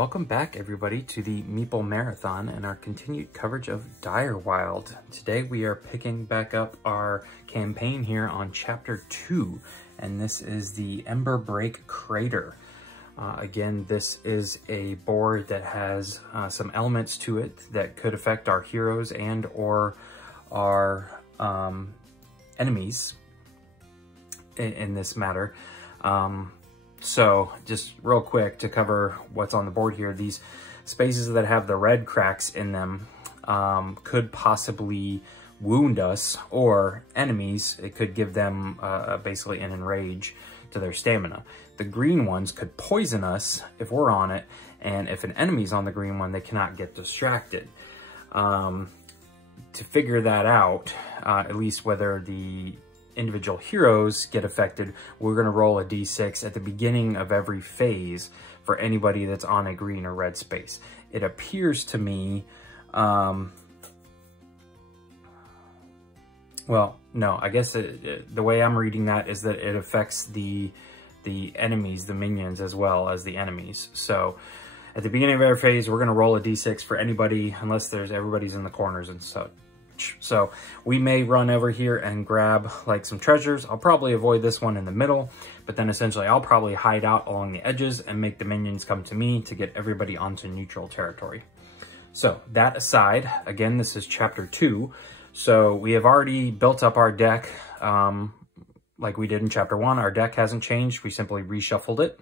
Welcome back, everybody, to the Meeple Marathon and our continued coverage of Direwild. Today we are picking back up our campaign here on Chapter 2, and this is the Ember Break Crater. Again, this is a board that has some elements to it that could affect our heroes and or our enemies in this matter. So just real quick to cover what's on the board here, these spaces that have the red cracks in them could possibly wound us or enemies. It could give them basically an enrage to their stamina. The green ones could poison us if we're on it, and if an enemy's on the green one, they cannot get distracted. To figure that out, at least whether the individual heroes get affected, we're going to roll a d6 at the beginning of every phase for anybody that's on a green or red space. It appears to me, well, no, I guess the way I'm reading that is that it affects the enemies, the minions, as well as the enemies. So at the beginning of every phase, we're going to roll a d6 for anybody, unless everybody's in the corners and such. So we may run over here and grab like some treasures. I'll probably avoid this one in the middle, but then essentially I'll probably hide out along the edges and make the minions come to me to get everybody onto neutral territory. So that aside, again, this is Chapter 2. So we have already built up our deck like we did in Chapter 1. Our deck hasn't changed. We simply reshuffled it.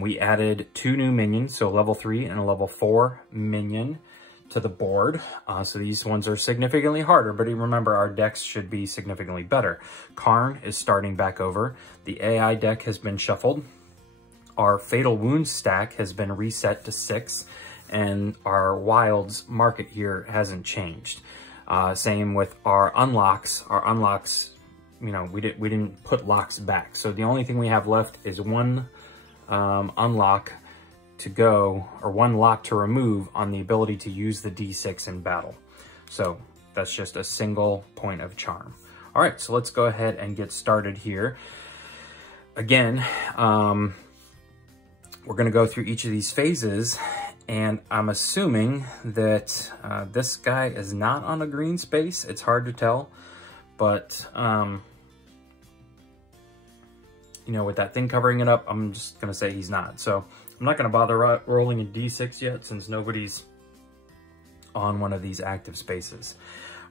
We added 2 new minions, so level 3 and a level 4 minion to the board. So these ones are significantly harder, but remember our decks should be significantly better. Karn is starting back over. The AI deck has been shuffled. Our Fatal Wounds stack has been reset to 6, and our Wilds market here hasn't changed. Same with our unlocks. Our unlocks, you know, we didn't put locks back. So the only thing we have left is one unlock to go, or one lock to remove on the ability to use the D6 in battle. So that's just a single point of charm. All right, so let's go ahead and get started here. Again, we're gonna go through each of these phases, and I'm assuming that this guy is not on a green space. It's hard to tell, but you know, with that thing covering it up, I'm just gonna say he's not. So I'm not going to bother rolling a d6 yet, since nobody's on one of these active spaces.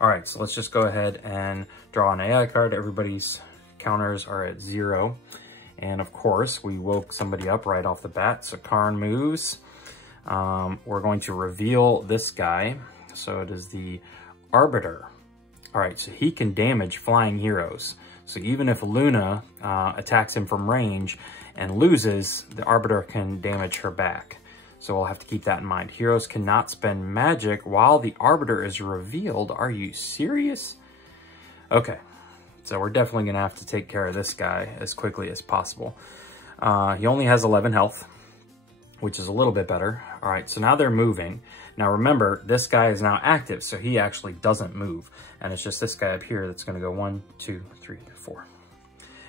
All right, so let's just go ahead and draw an AI card. Everybody's counters are at 0. And of course, we woke somebody up right off the bat. So Karn moves. We're going to reveal this guy. So it is the Arbiter. All right, so he can damage flying heroes. So even if Luna attacks him from range and loses, the Arbiter can damage her back. So we'll have to keep that in mind. Heroes cannot spend magic while the Arbiter is revealed. Are you serious? Okay, so we're definitely gonna have to take care of this guy as quickly as possible. He only has 11 health, which is a little bit better. All right, so now they're moving. Now remember, this guy is now active, so he actually doesn't move. And it's just this guy up here that's gonna go 1, 2, 3, 4.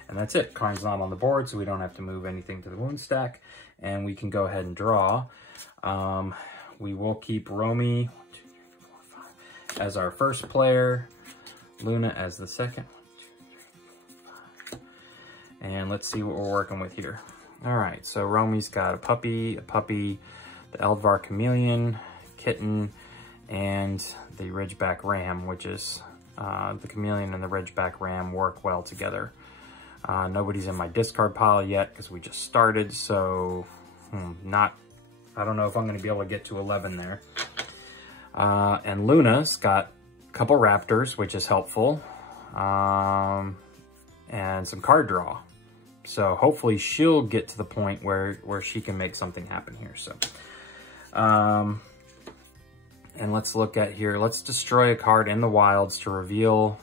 And that's it. Karn's not on the board, so we don't have to move anything to the wound stack. And we can go ahead and draw. We will keep Romy 1, 2, 3, 4, 5 as our first player. Luna as the second. 1, 2, 3, 4, 5. And let's see what we're working with here. All right, so Romy's got a puppy, the Eldvar Chameleon, Kitten, and the Ridgeback Ram, which is the Chameleon and the Ridgeback Ram work well together. Nobody's in my discard pile yet because we just started, so I don't know if I'm going to be able to get to 11 there. And Luna's got a couple raptors, which is helpful, and some card draw. So hopefully she'll get to the point where she can make something happen here. So, and let's look at here. Let's destroy a card in the wilds to reveal.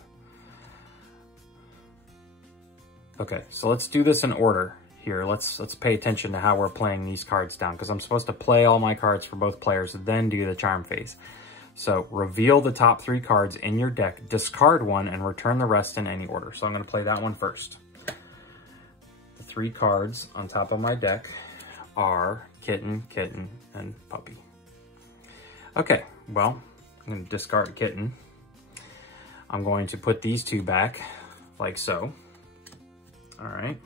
Okay, so let's do this in order here. Let's pay attention to how we're playing these cards down, because I'm supposed to play all my cards for both players, then do the charm phase. So reveal the top 3 cards in your deck, discard one, and return the rest in any order. So I'm going to play that one first. The 3 cards on top of my deck are kitten, kitten, and puppy. Okay, well, I'm going to discard kitten. I'm going to put these two back like so. All right.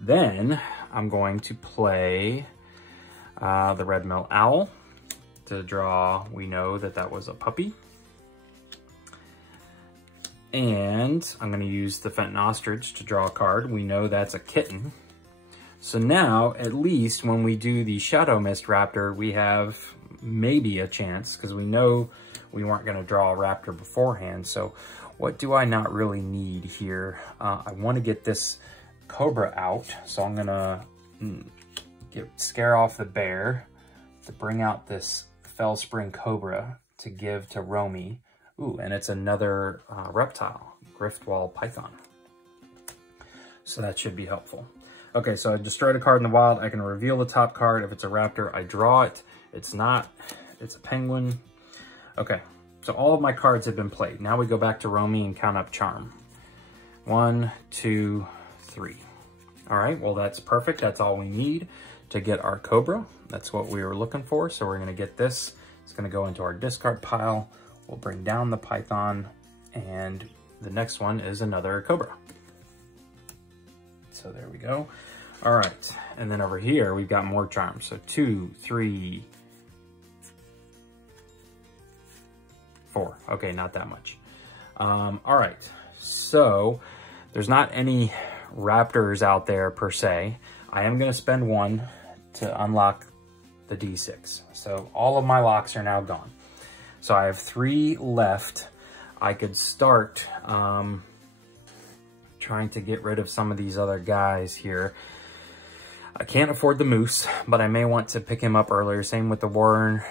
Then I'm going to play the red mill owl to draw. We know that that was a puppy. And I'm going to use the Fenton Ostrich to draw a card. We know that's a kitten. So now, at least when we do the Shadow Mist Raptor, we have maybe a chance, because we know we weren't going to draw a Raptor beforehand. So what do I not really need here? I want to get this Cobra out. So I'm going to scare off the bear to bring out this Fellspring Cobra to give to Romy. Ooh, and it's another reptile, Griftwall Python. So that should be helpful. Okay, so I destroyed a card in the wild. I can reveal the top card. If it's a raptor, I draw it. It's not, it's a penguin. Okay, so all of my cards have been played. Now we go back to Romy and count up charm. 1, 2, 3. All right, well, that's perfect. That's all we need to get our Cobra. That's what we were looking for. So we're gonna get this. It's gonna go into our discard pile. We'll bring down the Python, and the next one is another Cobra. So there we go. All right, and then over here, we've got more charms. So 2, 3, 4. Okay, not that much. All right, so there's not any raptors out there per se. I am gonna spend 1 to unlock the D6. So all of my locks are now gone. So I have 3 left. I could start trying to get rid of some of these other guys here. I can't afford the moose, but I may want to pick him up earlier. Same with the Warborn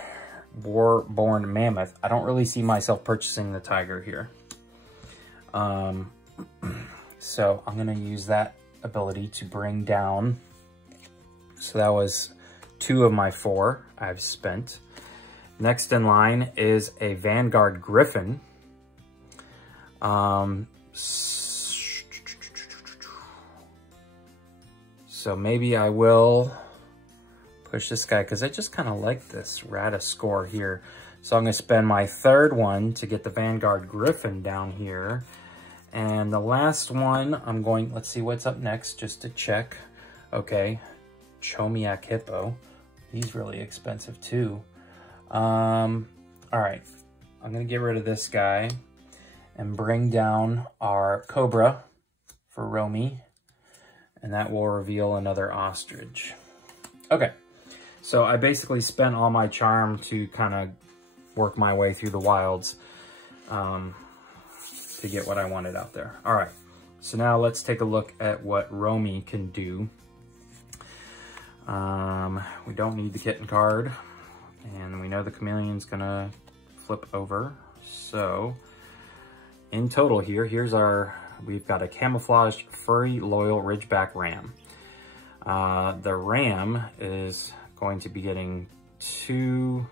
Mammoth. I don't really see myself purchasing the tiger here. So I'm gonna use that ability to bring down. So that was 2 of my 4 I've spent. Next in line is a Vanguard Griffin. So maybe I will push this guy because I just kind of like this Rata score here. So I'm going to spend my 3rd one to get the Vanguard Griffin down here. And the last one, I'm going, let's see what's up next just to check. Okay, Chomiak Hippo. He's really expensive too. All right, I'm gonna get rid of this guy and bring down our Cobra for Romy, and that will reveal another ostrich. Okay, so I basically spent all my charm to kind of work my way through the wilds to get what I wanted out there. All right, so now let's take a look at what Romy can do. We don't need the kitten card. And we know the chameleon's gonna flip over. So in total here, we've got a camouflaged furry loyal ridgeback ram. The ram is going to be getting 2.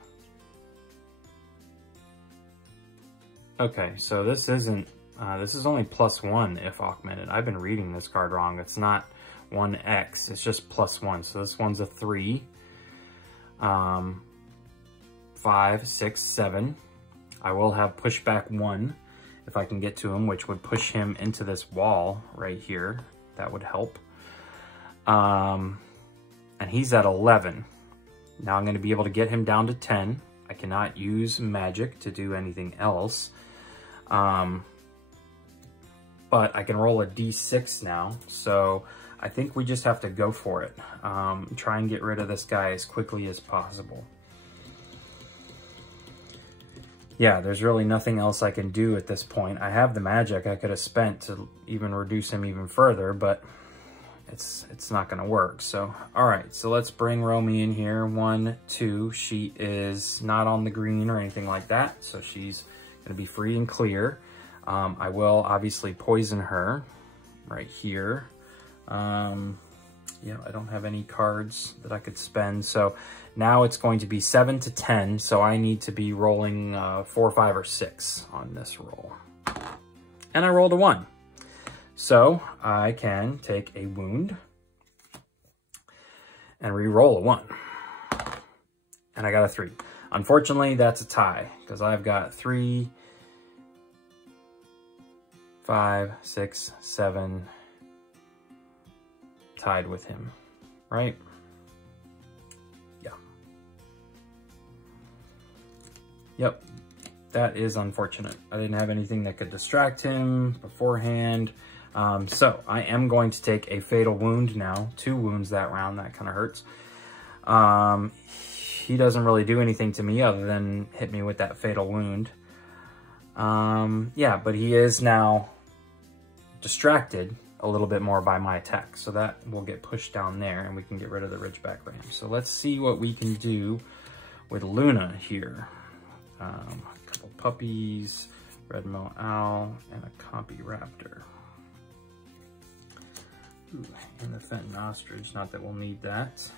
Okay, so this isn't, this is only +1 if augmented. I've been reading this card wrong. It's not 1x, it's just +1. So this one's a 3. 5, 6, 7. I will have pushback 1 if I can get to him, which would push him into this wall right here. That would help. And he's at 11. Now I'm going to be able to get him down to 10. I cannot use magic to do anything else. But I can roll a D6 now. So I think we just have to go for it. Try and get rid of this guy as quickly as possible. Yeah, there's really nothing else I can do at this point. I have the magic I could have spent to even reduce him even further, but it's not gonna work. So, all right, so let's bring Romy in here. 1, 2, she is not on the green or anything like that, so she's gonna be free and clear. I will obviously poison her right here. Yeah, I don't have any cards that I could spend. So now it's going to be 7 to 10. So I need to be rolling 4, 5, or 6 on this roll. And I rolled a 1. So I can take a wound and re-roll a 1. and I got a 3. Unfortunately, that's a tie because I've got 3, 5, 6, 7 tied with him, right? Yeah. Yep. That is unfortunate. I didn't have anything that could distract him beforehand. So I am going to take a fatal wound now. 2 wounds that round. That kind of hurts. He doesn't really do anything to me other than hit me with that fatal wound. Yeah, but he is now distracted a little bit more by my attack. So that will get pushed down there and we can get rid of the Ridgeback Ram. So let's see what we can do with Luna here. A couple puppies, Red Mo Owl, and a Compy Raptor. Ooh, and the Fenton Ostrich, not that we'll need that.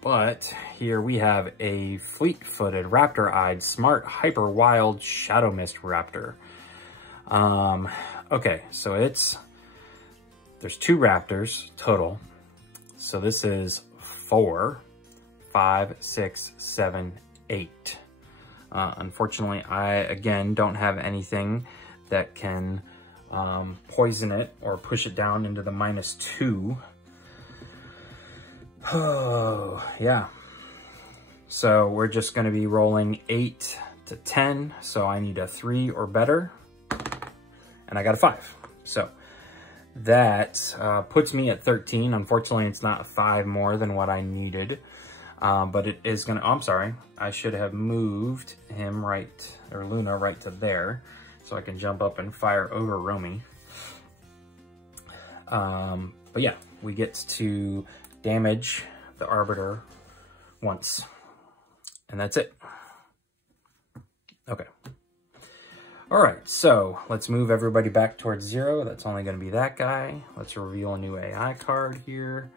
But here we have a fleet-footed, raptor-eyed, smart, hyper-wild Shadow Mist Raptor. Okay, so there's 2 raptors total. So this is 4, 5, 6, 7, 8. Unfortunately, I, again, don't have anything that can poison it or push it down into the -2. Oh, yeah. So we're just going to be rolling 8 to 10. So I need a 3 or better. And I got a 5. So that puts me at 13. Unfortunately, it's not 5 more than what I needed. But it is going to... Oh, I'm sorry. I should have moved him right, or Luna right to there. So I can jump up and fire over Romy. But yeah, we get to damage the Arbiter once. And that's it. Okay. All right, so let's move everybody back towards 0. That's only going to be that guy. Let's reveal a new AI card here.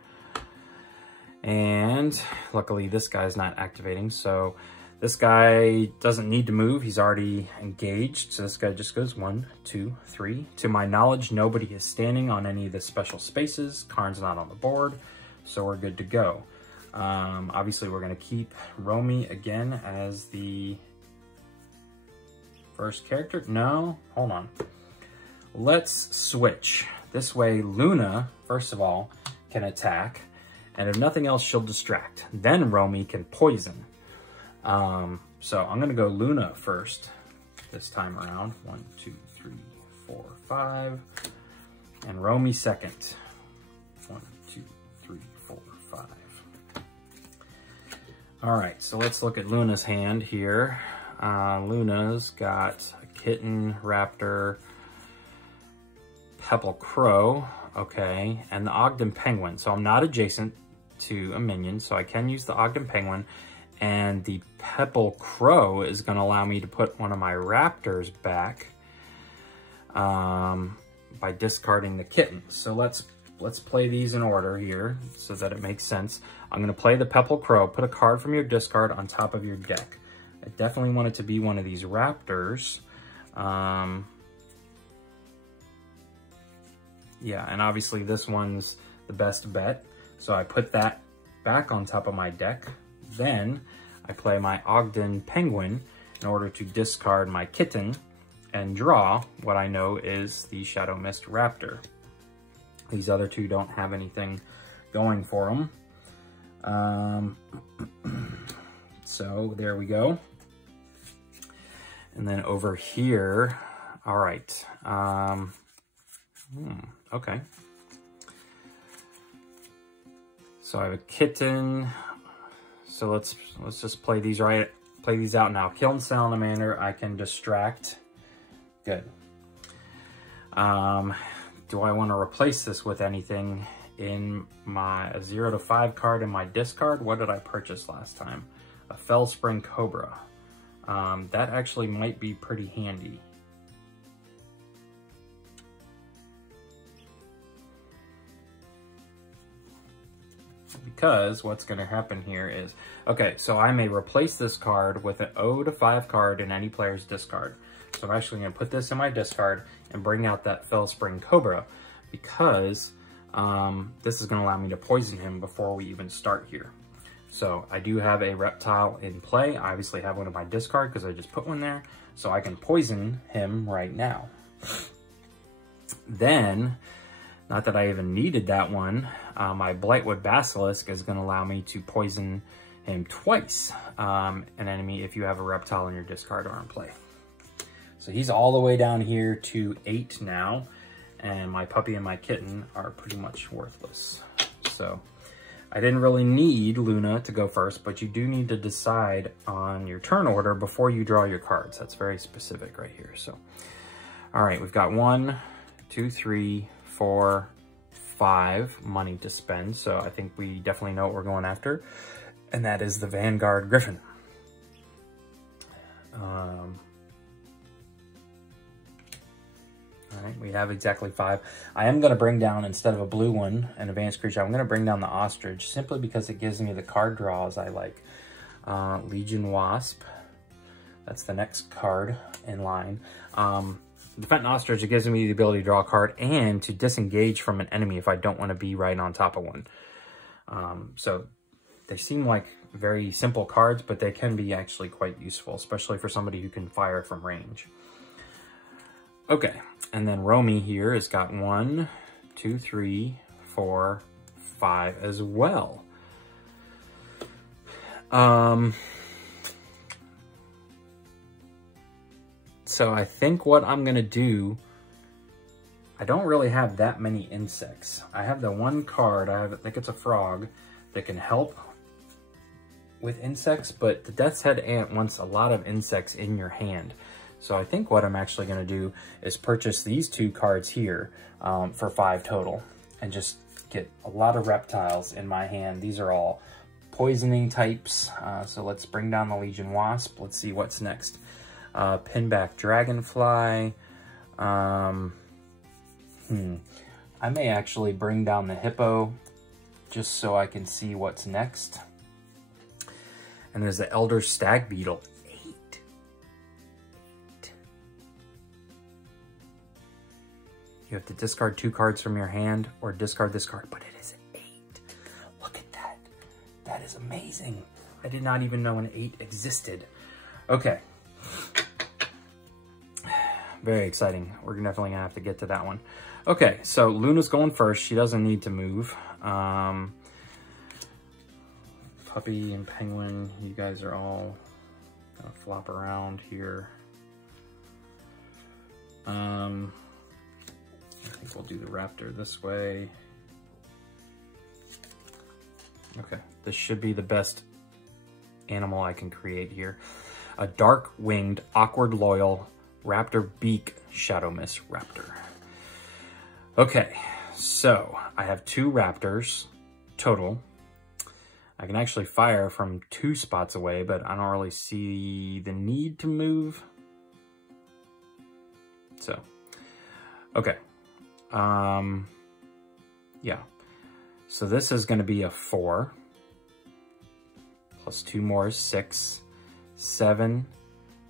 And luckily this guy's not activating, so this guy doesn't need to move. He's already engaged, so this guy just goes 1, 2, 3. To my knowledge, nobody is standing on any of the special spaces. Karn's not on the board, so we're good to go. Obviously, we're going to keep Romy again as the first character. No, hold on. Let's switch. This way, Luna, first of all, can attack. And if nothing else, she'll distract. Then Romy can poison. So I'm going to go Luna first this time around. 1, 2, 3, 4, 5. And Romy second. 1, 2, 3, 4, 5. All right, so let's look at Luna's hand here. Luna's got a Kitten, Raptor, Pepple Crow, okay, and the Ogden Penguin. So I'm not adjacent to a minion, so I can use the Ogden Penguin. And the Pepple Crow is going to allow me to put one of my Raptors back by discarding the Kitten. So let's play these in order here so that it makes sense. I'm going to play the Pepple Crow. Put a card from your discard on top of your deck. I definitely want it to be one of these Raptors. Yeah, and obviously this one's the best bet. So I put that back on top of my deck. Then I play my Ogden Penguin in order to discard my Kitten and draw what I know is the Shadow Mist Raptor. These other two don't have anything going for them. So there we go. And then over here, all right. Okay. So I have a Kitten. So let's just play these out now. Kiln Salamander, I can distract. Good. Do I want to replace this with anything in my 0 to 5 card in my discard? What did I purchase last time? A Fellspring Cobra. That actually might be pretty handy. Because what's going to happen here is, okay, so I may replace this card with an 0 to 5 card in any player's discard. So I'm actually going to put this in my discard and bring out that Fellspring Cobra because this is going to allow me to poison him before we even start here. So I do have a reptile in play. I obviously have one in my discard because I just put one there. So I can poison him right now. Then, not that I even needed that one, my Blightwood Basilisk is going to allow me to poison him twice, an enemy, if you have a reptile in your discard or in play. So he's all the way down here to 8 now, and my puppy and my kitten are pretty much worthless. So I didn't really need Luna to go first, but you do need to decide on your turn order before you draw your cards. That's very specific right here. So, all right, we've got 1, 2, 3, 4, 5 money to spend. So I think we definitely know what we're going after, and that is the Vanguard Griffin. All right, we have exactly 5. I am going to bring down, instead of a blue one, an advanced creature, I'm going to bring down the Ostrich simply because it gives me the card draws I like. Legion Wasp, that's the next card in line. The Fenton Ostrich, it gives me the ability to draw a card and to disengage from an enemy if I don't want to be right on top of one. So they seem like very simple cards, but they can be actually quite useful, especially for somebody who can fire from range. Okay, and then Romy here has got 1, 2, 3, 4, 5 as well. So I think what I'm gonna do, I don't really have that many insects. I have the one card, I think it's a frog, that can help with insects, but the Death's Head Ant wants a lot of insects in your hand. So I think what I'm actually gonna do is purchase these 2 cards here for 5 total and just get a lot of reptiles in my hand. These are all poisoning types. So let's bring down the Legion Wasp. Let's see what's next. Pinback Dragonfly. I may actually bring down the Hippo just so I can see what's next. And there's the Elder Stag Beetle. 8. You have to discard 2 cards from your hand or discard this card, but it is an 8. Look at that. That is amazing. I did not even know an 8 existed. Okay. Very exciting. We're definitely gonna have to get to that one. Okay, so Luna's going first. She doesn't need to move. Puppy and Penguin, you guys are all gonna flop around here. I think we'll do the Raptor this way. Okay, this should be the best animal I can create here. A dark-winged, awkward, loyal Raptor Beak Shadow Mist Raptor. Okay, so I have 2 Raptors total. I can actually fire from 2 spots away, but I don't really see the need to move. So, okay. Yeah. So this is going to be a 4. Plus 2 more is 6, 7,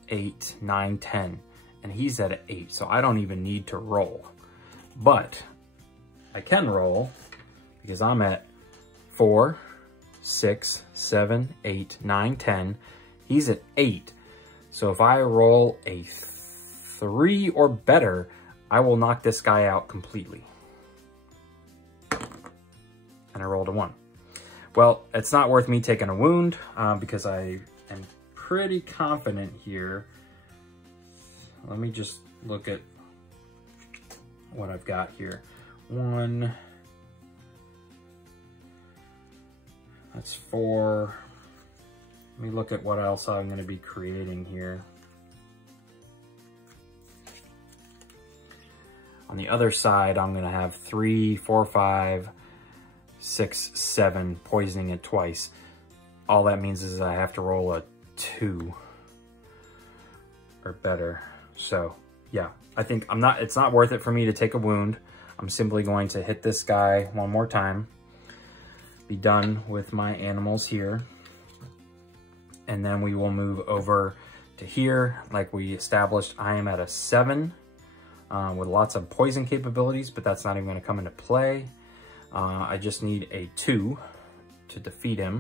8, 9, 10. And he's at an 8, so I don't even need to roll. But I can roll because I'm at 4, 6, 7, 8, 9, 10. He's at 8. So if I roll a 3 or better, I will knock this guy out completely. And I rolled a 1. Well, it's not worth me taking a wound because I am pretty confident here. Let me just look at what I've got here. 1. That's 4. Let me look at what else I'm going to be creating here. On the other side, I'm going to have 3, 4, 5, 6, 7, poisoning it twice. All that means is I have to roll a 2 or better. So yeah, I think it's not worth it for me to take a wound. I'm simply going to hit this guy one more time, be done with my animals here, and then we will move over to here. Like we established, I am at a 7 with lots of poison capabilities, but that's not even going to come into play. I just need a 2 to defeat him.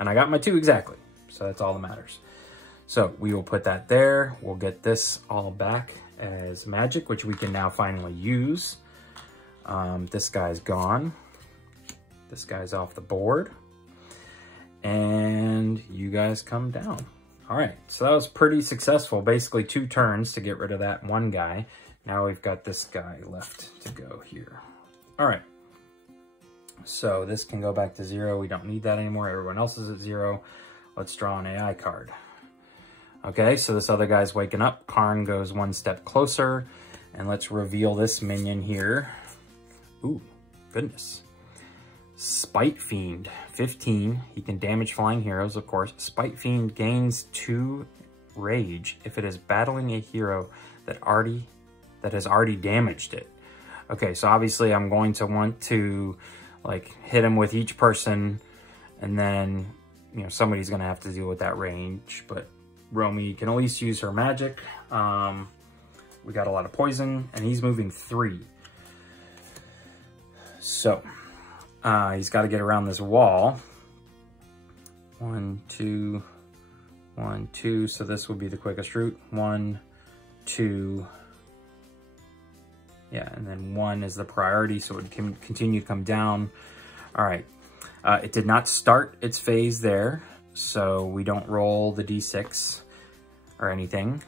And I got my 2 exactly, so that's all that matters. So we will put that there. We'll get this all back as magic, which we can now finally use. This guy's gone. This guy's off the board. And you guys come down. All right, so that was pretty successful. Basically 2 turns to get rid of that one guy. Now we've got this guy left to go here. All right, so this can go back to 0. We don't need that anymore. Everyone else is at 0. Let's draw an AI card. Okay, so this other guy's waking up. Karn goes 1 step closer, and let's reveal this minion here. Ooh, goodness. Spite Fiend, 15. He can damage flying heroes, of course. Spite Fiend gains 2 rage if it is battling a hero that has already damaged it. Okay, so obviously I'm going to want to like hit him with each person, and then somebody's gonna have to deal with that range, but Romy can at least use her magic. We got a lot of poison, and he's moving 3. So, he's got to get around this wall. 1, 2, 1, 2. So this would be the quickest route. 1, 2. Yeah, and then 1 is the priority, so it can continue to come down. All right. It did not start its phase there, so we don't roll the d6 or anything.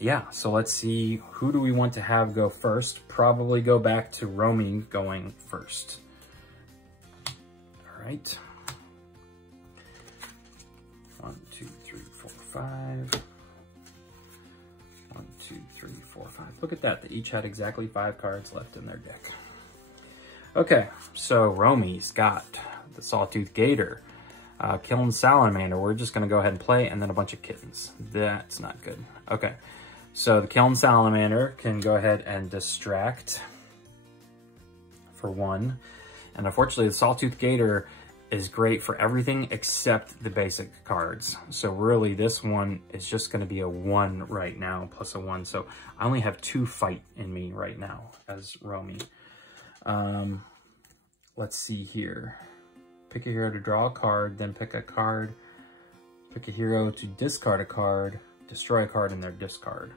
Yeah, so let's see, who do we want to have go first? Probably go back to Romy going first. All right. 1, 2, 3, 4, 5. 1, 2, 3, 4, 5. Look at that, they each had exactly 5 cards left in their deck. Okay, so Romy's got the Sawtooth Gator, Killing Salamander. We're just gonna go ahead and play, and then a bunch of kittens. That's not good. Okay, so the Killing Salamander can go ahead and distract for 1. And unfortunately, the Sawtooth Gator is great for everything except the basic cards. So really, this one is just gonna be a 1 right now, plus a 1. So I only have 2 fight in me right now as Romy. Let's see here. Pick a hero to draw a card, then pick a card. Pick a hero to discard a card, destroy a card in their discard.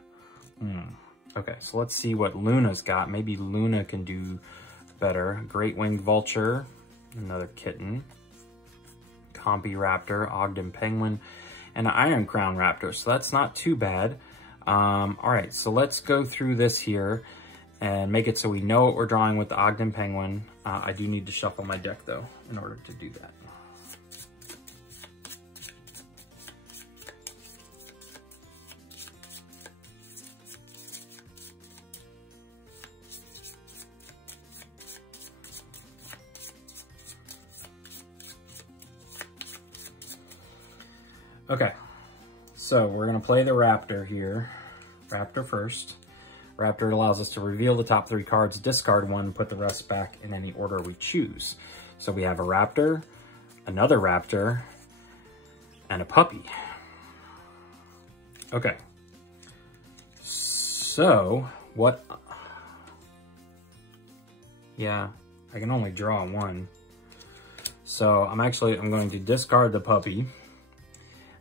Okay, so let's see what Luna's got. Maybe Luna can do better. Great Winged Vulture, another kitten. Compy Raptor, Ogden Penguin, and an Iron Crown Raptor. So that's not too bad. All right, so let's go through this here and make it so we know what we're drawing with the Ogden Penguin. I do need to shuffle my deck though in order to do that. Okay, so we're gonna play the Raptor here. Raptor first. Raptor allows us to reveal the top 3 cards, discard 1, put the rest back in any order we choose. So we have a Raptor, another Raptor, and a puppy. Okay. So, what... Yeah, I can only draw 1. So I'm going to discard the puppy.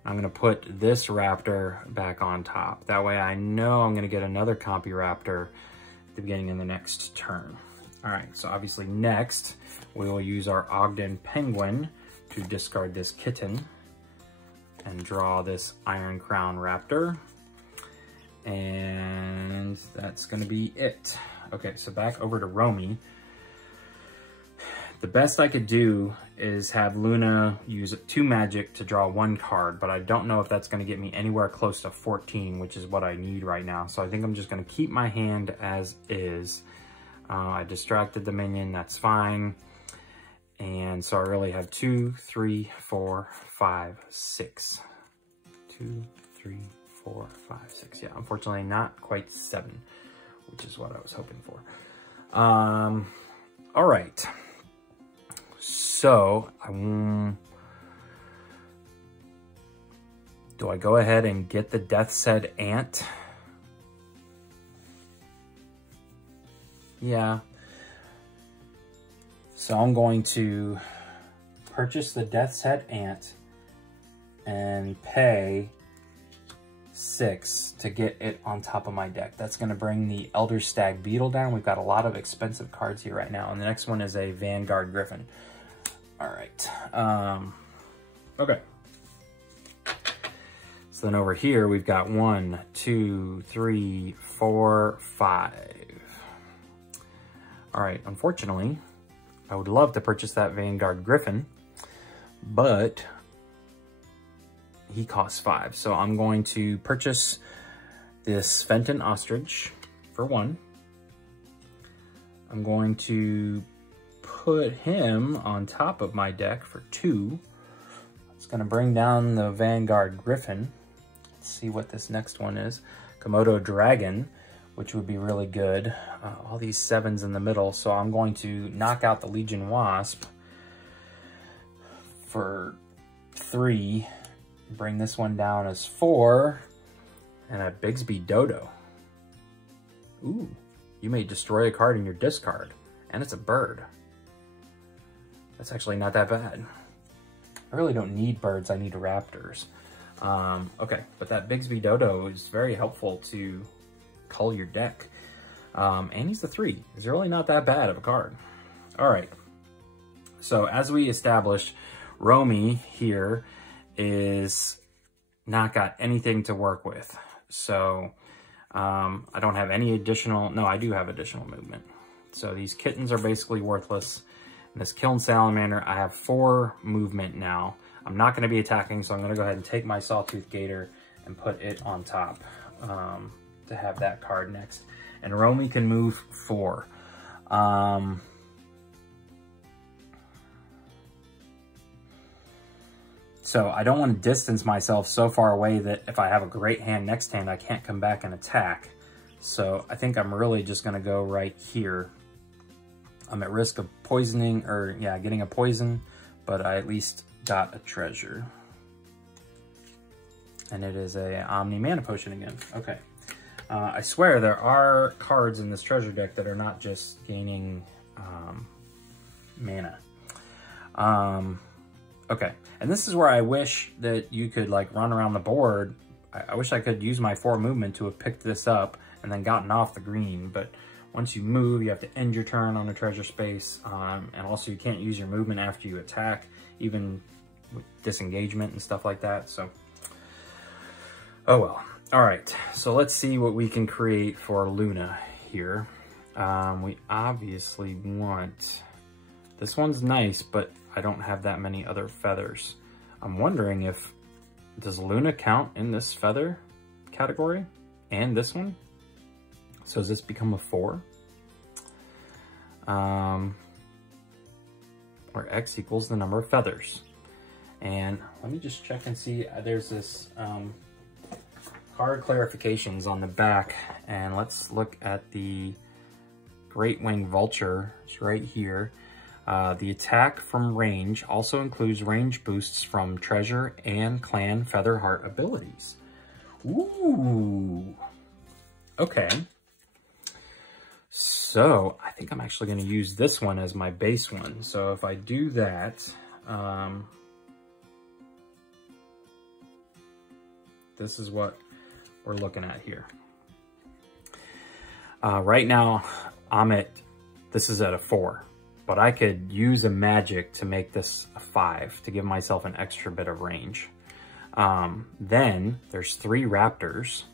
I'm gonna put this Raptor back on top. That way I know I'm gonna get another Compy Raptor at the beginning of the next turn. All right, so obviously next, we will use our Ogden Penguin to discard this kitten and draw this Iron Crown Raptor. And that's gonna be it. Okay, so back over to Romy. The best I could do is have Luna use 2 magic to draw 1 card, but I don't know if that's going to get me anywhere close to 14, which is what I need right now. So I think I'm just going to keep my hand as is. I distracted the minion, that's fine. And so I really have 2, 3, 4, 5, 6. 2, 3, 4, 5, 6. Yeah, unfortunately not quite 7, which is what I was hoping for. All right. So, do I go ahead and get the Death's Head Ant? Yeah. So I'm going to purchase the Death's Head Ant and pay 6 to get it on top of my deck. That's going to bring the Elder Stag Beetle down. We've got a lot of expensive cards here right now. And the next one is a Vanguard Griffin. All right. Okay. So then over here, we've got 1, 2, 3, 4, 5. All right. Unfortunately, I would love to purchase that Vanguard Griffin, but he costs 5. So I'm going to purchase this Fenton Ostrich for 1. I'm going to put him on top of my deck for 2. It's going to bring down the Vanguard Griffin. Let's see what this next one is. Komodo Dragon, which would be really good. All these 7s in the middle. So I'm going to knock out the Legion Wasp for 3. Bring this one down as 4. And a Bigsby Dodo. Ooh, you may destroy a card in your discard. And it's a bird. That's actually not that bad. I really don't need birds, I need raptors. Okay, but that Bigsby Dodo is very helpful to cull your deck. And he's the 3. He's really not that bad of a card. All right, so as we established, Romy here is not got anything to work with. So I don't have any additional, no, I do have additional movement. So these kittens are basically worthless. And this Kiln Salamander, I have 4 movement now. I'm not going to be attacking, so I'm going to go ahead and take my Sawtooth Gator and put it on top to have that card next. And Romy can move 4. So I don't want to distance myself so far away that if I have a great hand next hand, I can't come back and attack. So I think I'm really just going to go right here. I'm at risk of poisoning, or yeah, getting a poison, but I at least got a treasure. And it is a Omni Mana Potion again. Okay. I swear there are cards in this treasure deck that are not just gaining mana. Okay. And this is where I wish that you could like run around the board. I wish I could use my 4 movement to have picked this up and then gotten off the green, but once you move, you have to end your turn on a treasure space, and also you can't use your movement after you attack, even with disengagement and stuff like that, so. Oh well. All right, so let's see what we can create for Luna here. We obviously want, this one's nice, but I don't have that many other feathers. I'm wondering if, does Luna count in this feather category? And this one? So does this become a 4? Where X equals the number of feathers. And let me just check and see, there's this card clarifications on the back, and let's look at the Great Wing Vulture. It's right here. The attack from range also includes range boosts from treasure and clan Featherheart abilities. Ooh. Okay. So I think I'm actually going to use this one as my base one. So if I do that, this is what we're looking at here. Right now, this is at a 4, but I could use a magic to make this a 5 to give myself an extra bit of range. Then there's 3 raptors.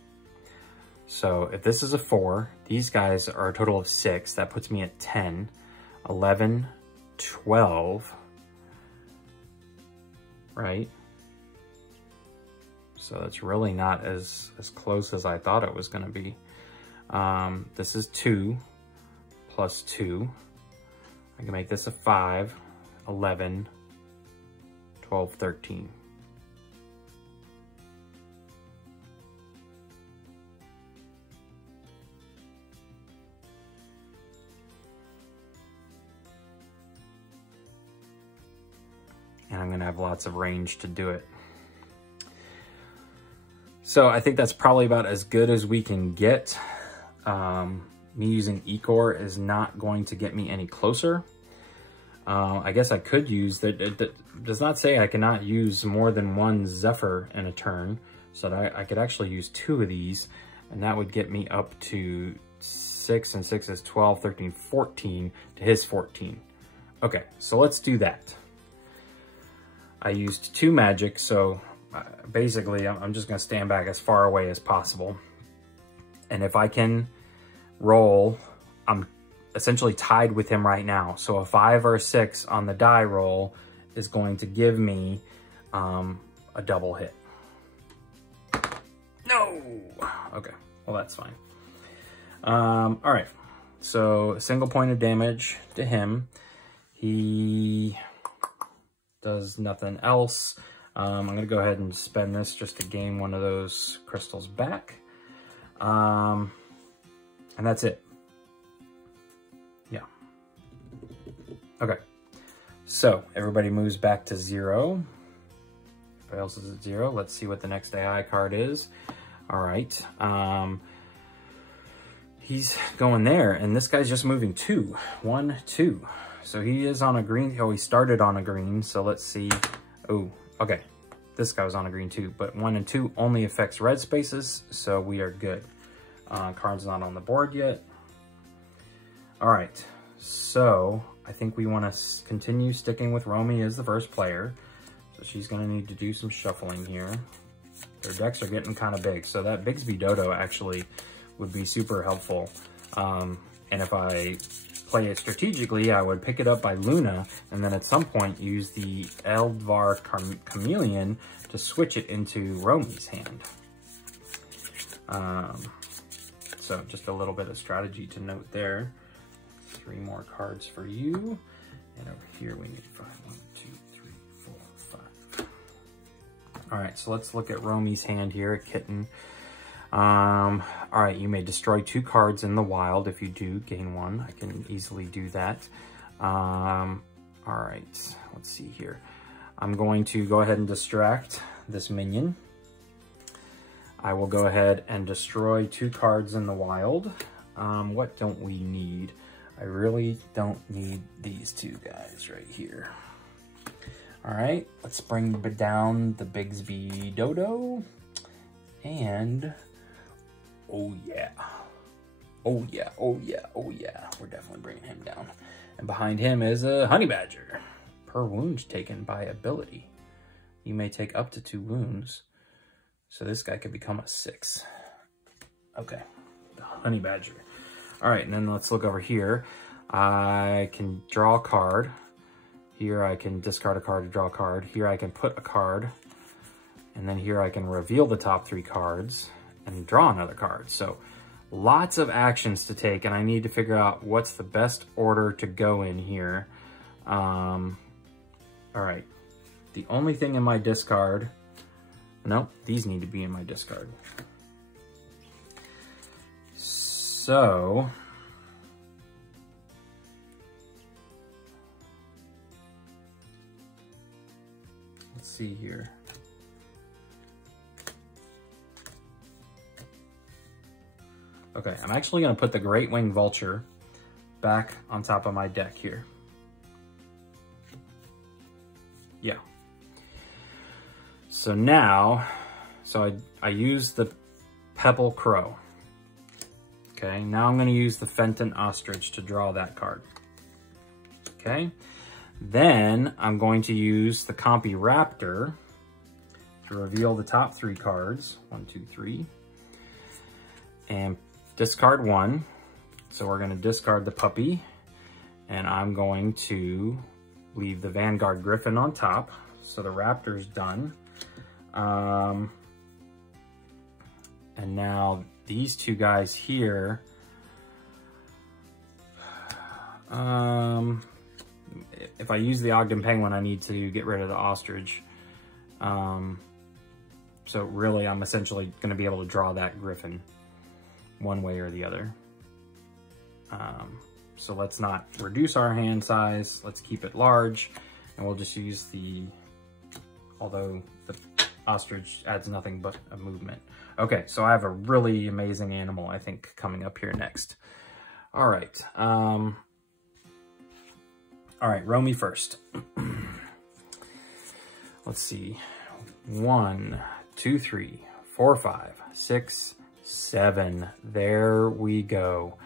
So if this is a 4, these guys are a total of 6. That puts me at 10, 11, 12, right? So that's really not as close as I thought it was going to be. This is 2 plus 2. I can make this a 5, 11, 12, 13. And I'm going to have lots of range to do it. So I think that's probably about as good as we can get. Me using Ecor is not going to get me any closer. I guess I could use that. It does not say I cannot use more than one Zephyr in a turn. So that I could actually use 2 of these, and that would get me up to 6, and 6 is 12, 13, 14 to his 14. Okay, so let's do that. I used 2 magic, so basically I'm just gonna stand back as far away as possible. And if I can roll, I'm essentially tied with him right now. So a 5 or a 6 on the die roll is going to give me a double hit. No! Okay, well that's fine. All right, so a single point of damage to him. He does nothing else. I'm gonna go ahead and spend this just to gain one of those crystals back. And that's it. Yeah. Okay, so everybody moves back to 0. Everybody else is at 0. Let's see what the next AI card is. All right. He's going there, and this guy's just moving 2. 1, 2. So he is on a green. Oh, he started on a green. So let's see. Oh, okay. This guy was on a green too, but 1 and 2 only affects red spaces, so we are good. Karn's not on the board yet. All right. So I think we want to continue sticking with Romy as the first player. So she's going to need to do some shuffling here. Their decks are getting kind of big, so that Bigsby Dodo actually would be super helpful. And if I play it strategically, I would pick it up by Luna, and then at some point use the Eldvar Chameleon to switch it into Romy's hand. So just a little bit of strategy to note there. 3 more cards for you. And over here we need 5. 1, 2, 3, 4, 5. All right, so let's look at Romy's hand here, a kitten. All right, you may destroy 2 cards in the wild. If you do, gain 1. I can easily do that. All right, let's see here. I'm going to go ahead and distract this minion. I will go ahead and destroy 2 cards in the wild. What don't we need? I really don't need these 2 guys right here. All right, let's bring down the Bigsby Dodo. And oh yeah. Oh yeah, oh yeah, oh yeah. We're definitely bringing him down. And behind him is a Honey Badger. Per wound taken by ability. You may take up to 2 wounds. So this guy could become a 6. Okay, the Honey Badger. All right, and then let's look over here. I can draw a card. Here I can discard a card to draw a card. Here I can put a card. And then here I can reveal the top 3 cards and draw another card. So lots of actions to take, and I need to figure out what's the best order to go in here. All right, the only thing in my discard, nope, these need to be in my discard. So let's see here. Okay, I'm actually going to put the Great Wing Vulture back on top of my deck here. Yeah. So now, I use the Pebble Crow. Okay, now I'm going to use the Fenton Ostrich to draw that card. Okay, then I'm going to use the Compy Raptor to reveal the top 3 cards. 1, 2, 3. And discard 1. So we're going to discard the puppy. And I'm going to leave the Vanguard Griffin on top. So the Raptor's done. And now these 2 guys here. If I use the Ogden Penguin, I need to get rid of the Ostrich. So really, I'm essentially going to be able to draw that Griffin one way or the other. So let's not reduce our hand size. Let's keep it large, and we'll just use the, although the Ostrich adds nothing but a movement. Okay, so I have a really amazing animal, I think, coming up here next. All right. All right, row me first. Let's see. 1, 2, 3, 4, 5, 6, 7. There we go.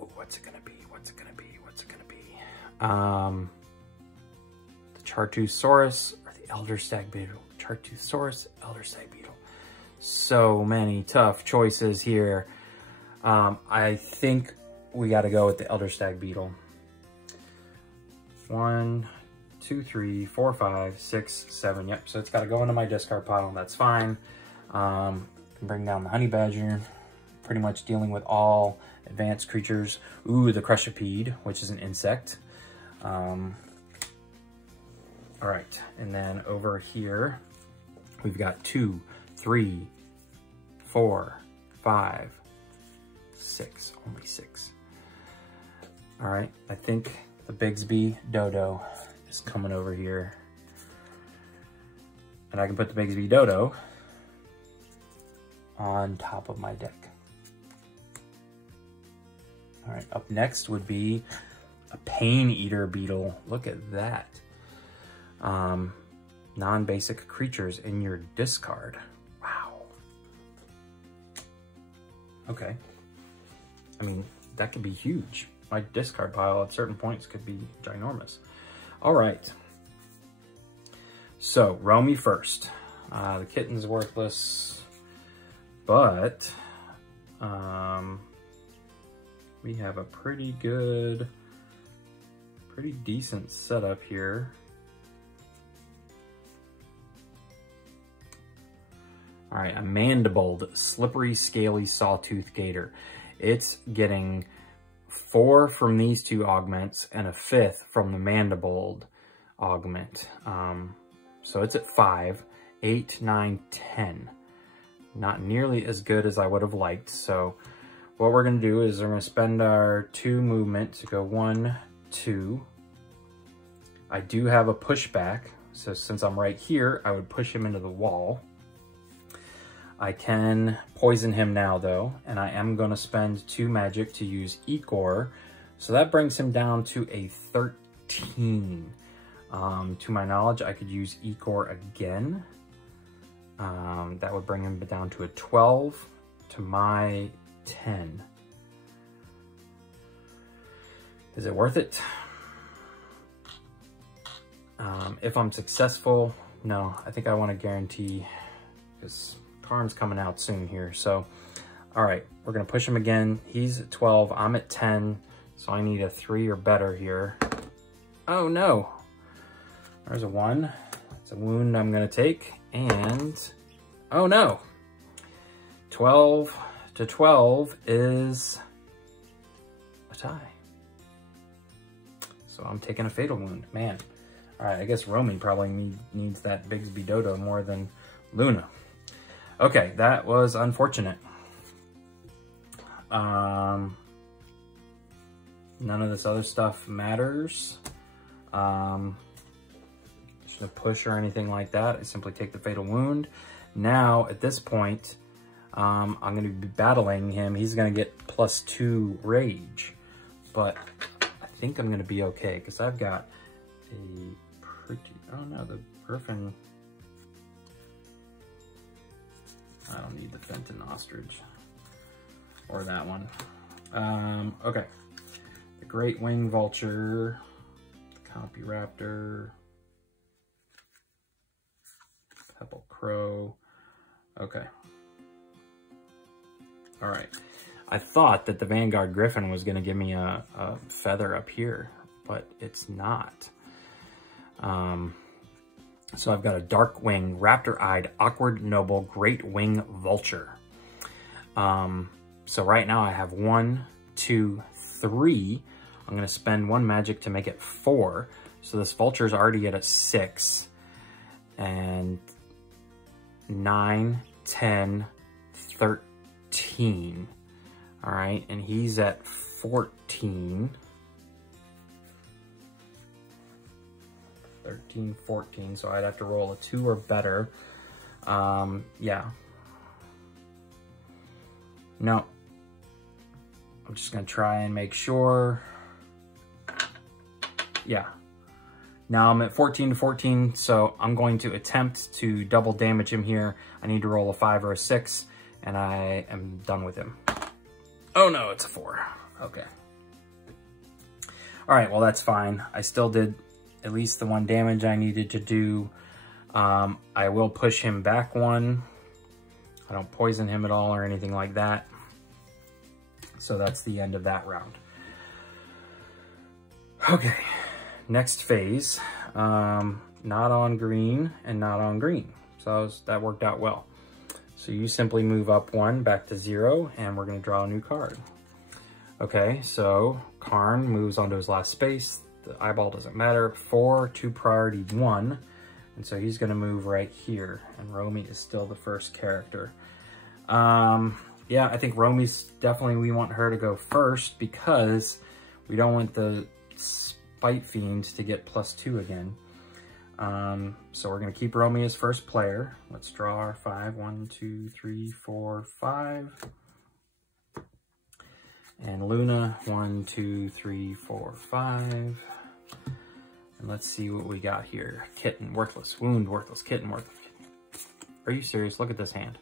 Ooh, what's it gonna be? What's it gonna be? What's it gonna be? The Chartoosaurus or the Elder Stag Beetle? Chartoosaurus, Elder Stag Beetle. So many tough choices here. I think we got to go with the Elder Stag Beetle. 1, 2, 3, 4, 5, 6, 7. Yep, so it's got to go into my discard pile. That's fine. Can bring down the Honey Badger. Pretty much dealing with all advanced creatures. Ooh, the Crushipede, which is an insect. All right, and then over here, we've got 2, 3, 4, 5, 6. Only 6. All right, I think the Bigsby Dodo is coming over here. And I can put the Bigsby Dodo on top of my deck. All right, up next would be a Pain Eater Beetle. Look at that. Non-basic creatures in your discard. Wow. Okay. I mean, that could be huge. My discard pile at certain points could be ginormous. All right. So, row me first. The kitten's worthless, but we have a pretty decent setup here. All right, a Mandibled, Slippery, Scaly, Sawtooth Gator. It's getting 4 from these 2 augments and a 5th from the Mandibled augment. So it's at 5, 8, 9, 10. Not nearly as good as I would have liked. So what we're gonna do is we're gonna spend our 2 movement to go 1, 2. I do have a pushback. So since I'm right here, I would push him into the wall. I can poison him now though, and I am gonna spend 2 magic to use Ecor. So that brings him down to a 13. To my knowledge, I could use Ecor again. That would bring him down to a 12, to my 10. Is it worth it? If I'm successful, no, I think I wanna guarantee, because Karn's coming out soon here. So, all right, we're gonna push him again. He's at 12, I'm at 10, so I need a 3 or better here. Oh no, there's a 1. It's a wound I'm gonna take, and oh no, 12 to 12 is a tie. So I'm taking a fatal wound, man. All right, I guess Romy probably needs that Bigsby Dodo more than Luna. Okay, that was unfortunate. None of this other stuff matters. Just a push or anything like that. I simply take the fatal wound. Now, at this point, I'm going to be battling him. He's going to get +2 rage. But I think I'm going to be okay, because I've got a pretty... Oh no, the Griffin... I don't need the Fenton Ostrich or that one. Okay. The Great Wing Vulture, the Compy Raptor, Pebble Crow. Okay. All right. I thought that the Vanguard Griffin was going to give me a feather up here, but it's not. So I've got a Dark Wing, Raptor-Eyed, Awkward Noble, Great Wing Vulture. So right now I have 1, 2, 3. I'm going to spend 1 magic to make it 4. So this Vulture is already at a 6. And 9, 10, 13. All right, and he's at 14. 13, 14, so I'd have to roll a 2 or better. Yeah. No. I'm just gonna try and make sure. yeah. Now I'm at 14 to 14, so I'm going to attempt to double damage him here. I need to roll a 5 or a 6, and I am done with him. Oh no, it's a 4. Okay. All right, well, that's fine. I still did at least the 1 damage I needed to do. I will push him back 1. I don't poison him at all or anything like that. So that's the end of that round. Okay, next phase. Not on green and not on green. So that worked out well. So you simply move up 1 back to 0, and we're gonna draw a new card. Okay, so Karn moves onto his last space. The eyeball doesn't matter. 4 to priority 1. And so he's gonna move right here, and Romy is still the first character. Yeah, I think Romy's definitely, we want her to go first because we don't want the Spite Fiend to get +2 again. So we're gonna keep Romy as first player. Let's draw our 5. 1, 2, 3, 4, 5. And Luna, 1, 2, 3, 4, 5. And let's see what we got here. Kitten, worthless. Wound, worthless. Kitten, worthless. Are you serious? Look at this hand.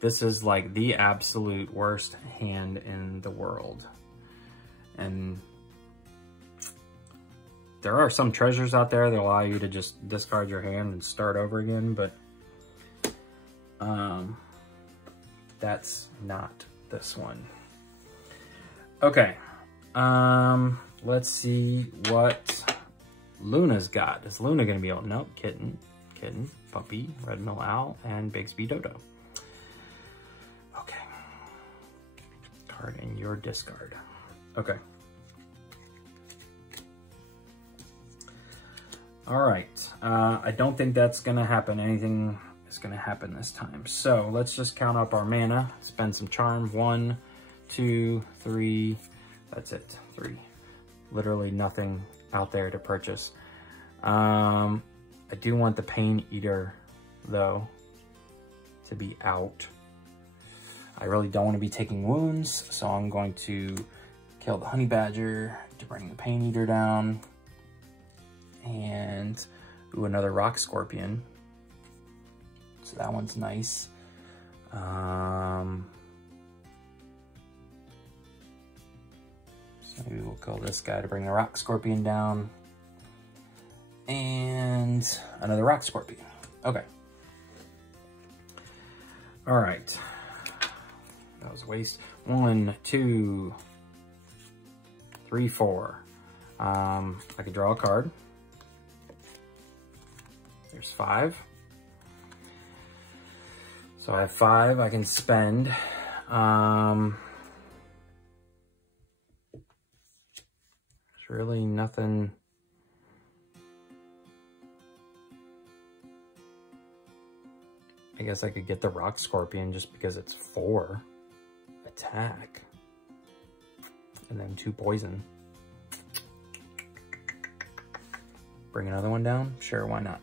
This is like the absolute worst hand in the world. And there are some treasures out there that allow you to just discard your hand and start over again, but that's not this one. Okay, let's see what Luna's got. Is Luna gonna be able? Nope, kitten, puppy, red mill owl, and Bigsby Dodo. Okay, card in your discard. Okay. All right, I don't think that's gonna happen. Anything is gonna happen this time. So let's just count up our mana, spend some charm. 1, 2, 3, that's it, 3. Literally nothing out there to purchase. I do want the Pain Eater though to be out. I really don't want to be taking wounds, so I'm going to kill the Honey Badger to bring the Pain Eater down. And ooh, another Rock Scorpion. So that one's nice. So maybe we'll kill this guy to bring the Rock Scorpion down. And another Rock Scorpion. Okay. All right. That was a waste. 1, 2, 3, 4. I could draw a card. There's 5. So I have 5 I can spend. There's really nothing. I guess I could get the Rock Scorpion just because it's 4 attack. And then 2 poison. Bring another one down? Sure, why not?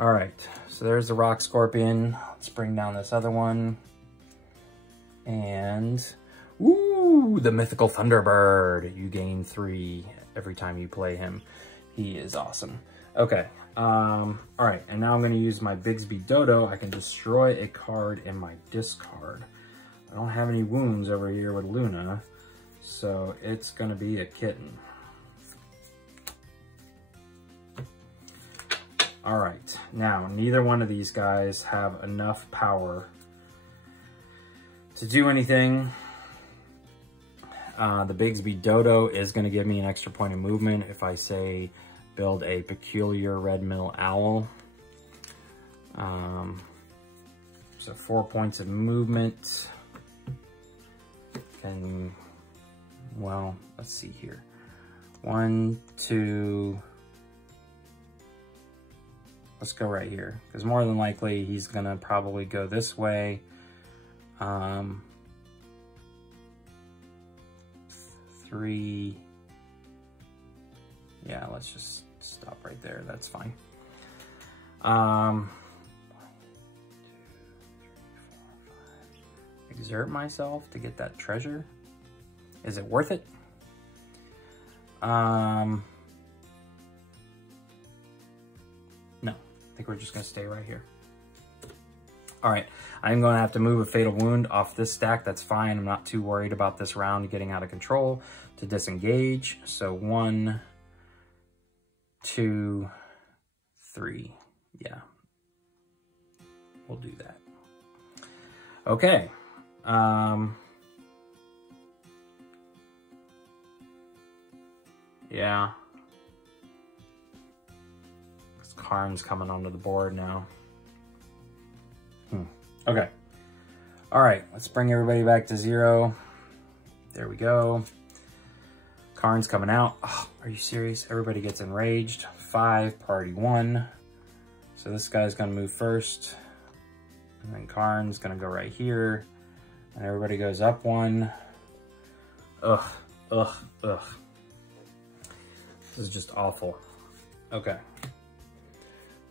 All right, so there's the Rock Scorpion. Let's bring down this other one. And, ooh, the Mythical Thunderbird. You gain 3 every time you play him. He is awesome. Okay, all right, and now I'm gonna use my Bigsby Dodo. I can destroy a card in my discard. I don't have any wounds over here with Luna, so it's gonna be a kitten. All right, now neither one of these guys have enough power to do anything. The Bigsby Dodo is gonna give me an extra point of movement if I say build a peculiar red mill owl. So 4 points of movement. And, well, let's see here. 1, 2, let's go right here, because more than likely he's gonna probably go this way. 3, yeah, let's just stop right there, that's fine. 1, 2, 3, 4, 5. Exert myself to get that treasure. Is it worth it? think we're just gonna stay right here. All right, I'm gonna have to move a Fatal Wound off this stack. That's fine. I'm not too worried about this round getting out of control to disengage. So 1, 2, 3. Yeah, we'll do that. Okay. Yeah. This Karn's coming onto the board now. Okay. All right, let's bring everybody back to 0. There we go. Karn's coming out. Oh, are you serious? Everybody gets enraged. 5, priority 1. So this guy's gonna move first. And then Karn's gonna go right here. And everybody goes up 1. Ugh, ugh, ugh. This is just awful. Okay.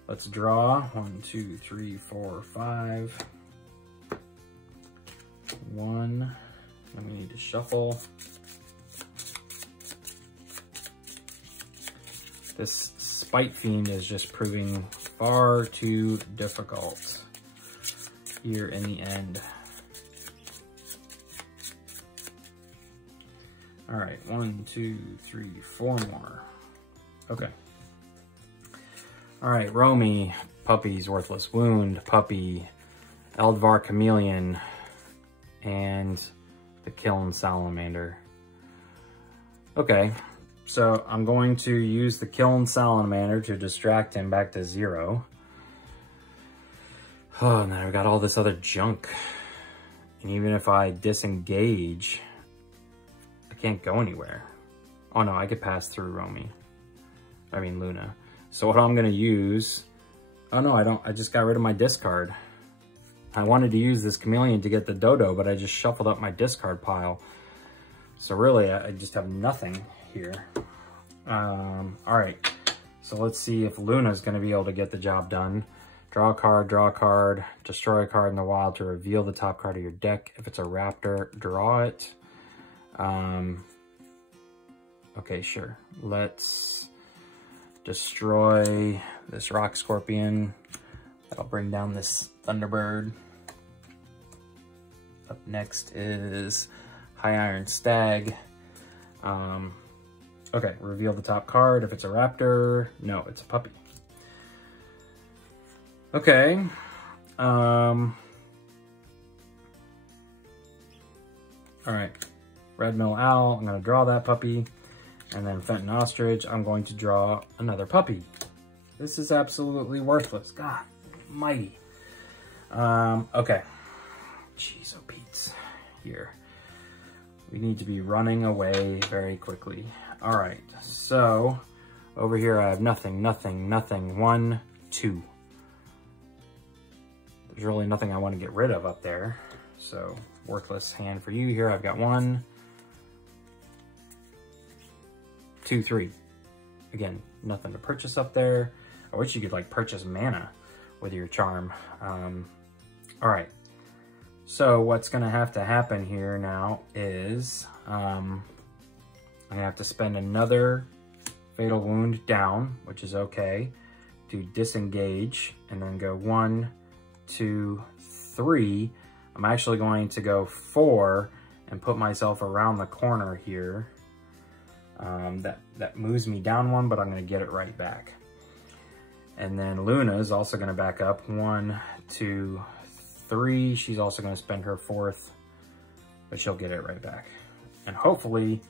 Let's draw. 1, 2, 3, 4, 5. 1. And we need to shuffle. This Spite Fiend is just proving far too difficult here in the end. All right, 1, 2, 3, 4 more. Okay. All right, Romy, Puppy's Worthless Wound, Puppy, Eldvar Chameleon, and the Kiln Salamander. Okay, so I'm going to use the Kiln Salamander to distract him back to 0. Oh, and then I've got all this other junk. And even if I disengage, I can't go anywhere. Oh no, I could pass through Luna. So what I'm gonna use, oh no, I don't, I just got rid of my discard. I wanted to use this Chameleon to get the Dodo, but I just shuffled up my discard pile. So really, I just have nothing here. All right, so let's see if Luna's gonna be able to get the job done. Draw a card, destroy a card in the wild to reveal the top card of your deck. If it's a Raptor, draw it. Okay, sure. Let's destroy this Rock Scorpion. That'll bring down this Thunderbird. Up next is High Iron Stag. Okay, reveal the top card. If it's a Raptor, no, it's a Puppy. Okay. All right. Red Mill Owl, I'm gonna draw that Puppy. And then Fenton Ostrich, I'm going to draw another Puppy. This is absolutely worthless. God mighty. Okay. Jeez, oh Pete's here. We need to be running away very quickly. All right, so over here I have nothing, nothing, nothing. 1, 2. There's really nothing I want to get rid of up there. So worthless hand for you here. I've got 1, 2, 3. Again, nothing to purchase up there. I wish you could like purchase mana with your charm. All right. So what's gonna have to happen here now is I'm gonna have to spend another Fatal Wound down, which is okay, to disengage and then go 1, 2, 3. I'm actually going to go 4 and put myself around the corner here. That moves me down 1, but I'm gonna get it right back. And then Luna is also gonna back up 1, 2, 3. She's also gonna spend her 4th, but she'll get it right back. And hopefully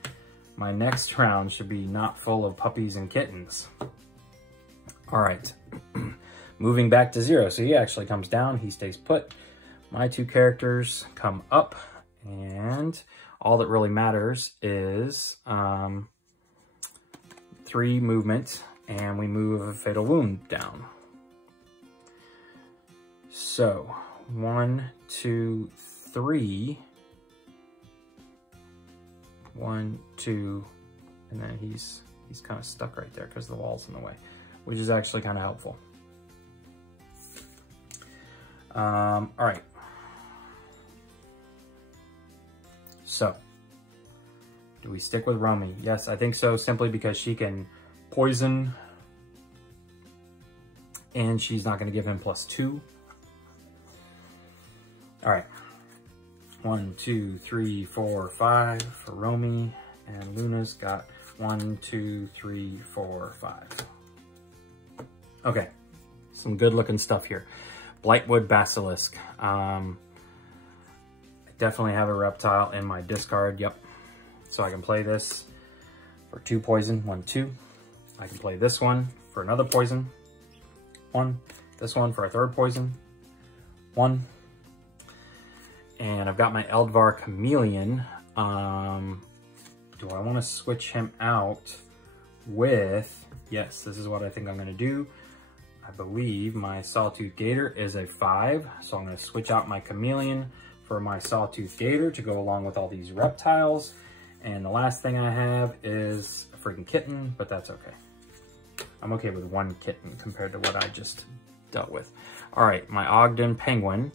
my next round should be not full of puppies and kittens. All right, moving back to 0. So he actually comes down, he stays put. My 2 characters come up, and all that really matters is 3 movement, and we move a Fatal Wound down. So 1, 2, 3. 1, 2, and then he's kind of stuck right there because the wall's in the way, which is actually kind of helpful. All right. So, do we stick with Romy? Yes, I think so, simply because she can poison and she's not going to give him +2. All right. 1, 2, 3, 4, 5 for Romy, and Luna's got 1, 2, 3, 4, 5. Okay, some good looking stuff here. Blightwood Basilisk. I definitely have a reptile in my discard, yep. So I can play this for 2 poison, 1, 2. I can play this one for another poison, 1. This one for a 3rd poison, 1. And I've got my Eldvar Chameleon. Do I want to switch him out with, yes, this is what I think I'm going to do. I believe my Sawtooth Gator is a 5, so I'm going to switch out my Chameleon for my Sawtooth Gator to go along with all these reptiles. And the last thing I have is a freaking kitten, but that's okay. I'm okay with 1 kitten compared to what I just dealt with. All right, my Ogden Penguin,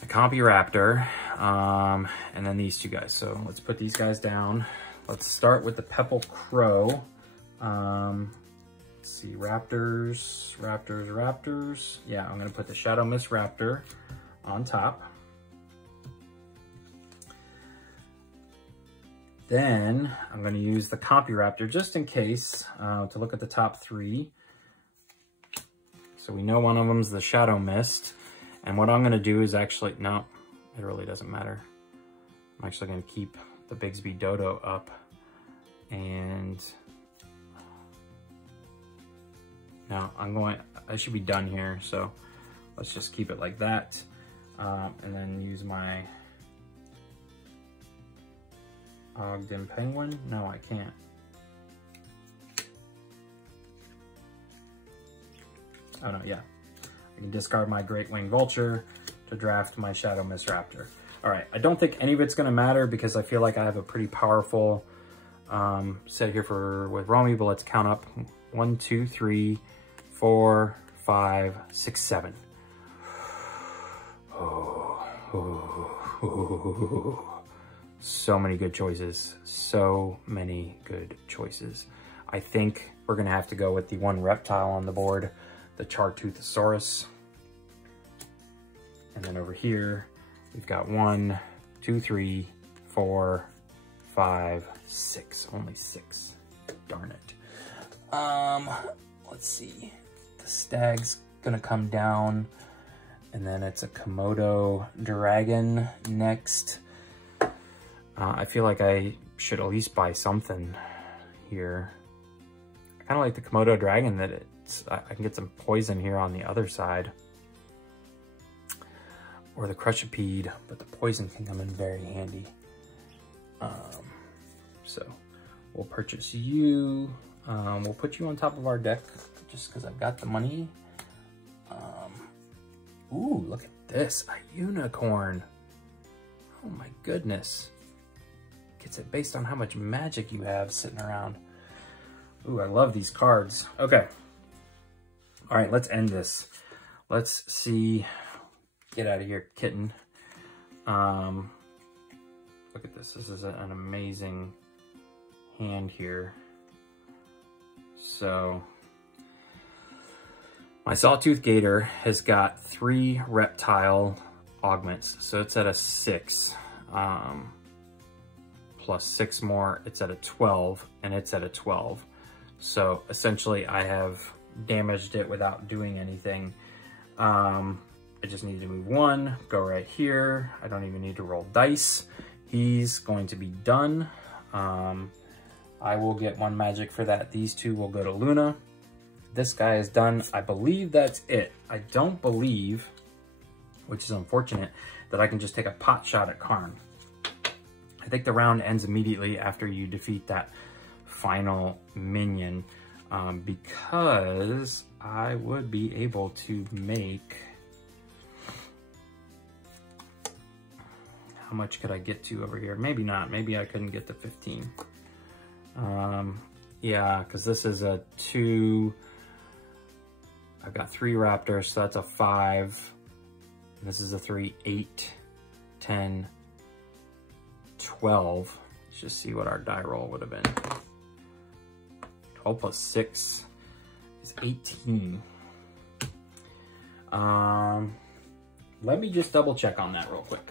the Compy Raptor, and then these 2 guys. So let's put these guys down. Let's start with the Pepple Crow. Let's see, Raptors. Yeah, I'm gonna put the Shadow Mist Raptor on top. Then I'm gonna use the Compy Raptor just in case to look at the top 3. So we know one of them's the Shadow Mist. And what I'm gonna do is actually, no, it really doesn't matter. I'm actually gonna keep the Bigsby Dodo up, and now I should be done here. So let's just keep it like that. And then use my Ogden Penguin. No, I can't. Oh no, yeah. I can discard my Great Winged Vulture to draft my Shadow Mist Raptor. All right, I don't think any of it's gonna matter because I feel like I have a pretty powerful set here with Romy, but let's count up. 1, 2, 3, 4, 5, 6, 7. So many good choices. So many good choices. I think we're gonna have to go with the 1 reptile on the board, the Chartoothosaurus. And then over here, we've got 1, 2, 3, 4, 5, 6. Only 6. Darn it. Let's see. The stag's gonna come down, and then it's a Komodo dragon next. I feel like I should at least buy something here. I kind of like the Komodo dragon that I can get some poison here on the other side. Or the Crushipede, but the poison can come in very handy. So we'll purchase you. We'll put you on top of our deck just because I've got the money. Ooh, look at this, a unicorn. Oh my goodness. Gets it based on how much magic you have sitting around. Ooh, I love these cards. Okay. All right, let's end this. Let's see. Get out of here, kitten. Look at this. This is an amazing hand here. So my Sawtooth Gator has got 3 reptile augments. So it's at a 6. Plus 6 more, it's at a 12, and it's at a 12. So essentially I have damaged it without doing anything. I just need to move 1, go right here. I don't even need to roll dice. He's going to be done. I will get 1 magic for that. These 2 will go to Luna. This guy is done. I believe that's it. I don't believe, which is unfortunate, that I can just take a pot shot at Karn. I think the round ends immediately after you defeat that final minion, because I would be able to make, how much could I get to over here? Maybe not, maybe I couldn't get to 15. Yeah, because this is a 2, I've got 3 raptors, so that's a 5. And this is a 3, 8, 10, 12. Let's just see what our die roll would have been. 12 plus 6 He's 18. Let me just double check on that real quick.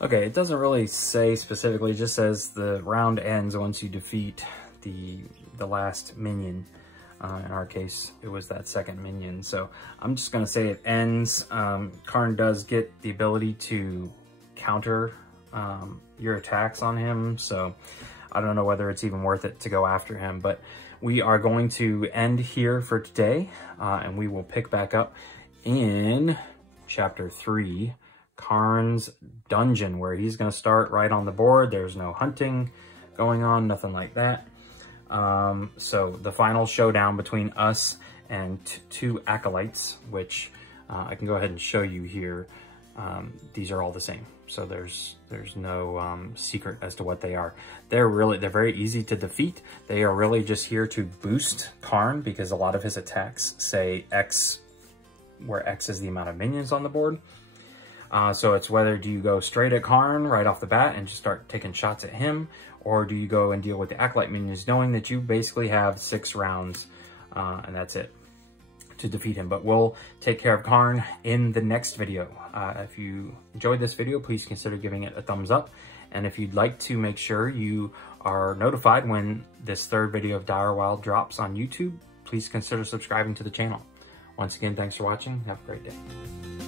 Okay, it doesn't really say specifically, it just says the round ends once you defeat the last minion. In our case, it was that second minion. So I'm just gonna say it ends. Karn does get the ability to counter your attacks on him. So I don't know whether it's even worth it to go after him, but we are going to end here for today. And we will pick back up in chapter 3, Karn's dungeon, where he's gonna start right on the board. There's no hunting going on, nothing like that. So the final showdown between us and two acolytes, which I can go ahead and show you here. These are all the same. So there's no secret as to what they are. They're very easy to defeat. They are really just here to boost Karn, because a lot of his attacks say X, where X is the amount of minions on the board. So it's whether do you go straight at Karn right off the bat and just start taking shots at him, or do you go and deal with the acolyte minions, knowing that you basically have 6 rounds and that's it to defeat him. But we'll take care of Karn in the next video. If you enjoyed this video, please consider giving it a thumbs up. And if you'd like to make sure you are notified when this 3rd video of Direwild drops on YouTube, please consider subscribing to the channel. Once again, thanks for watching. Have a great day.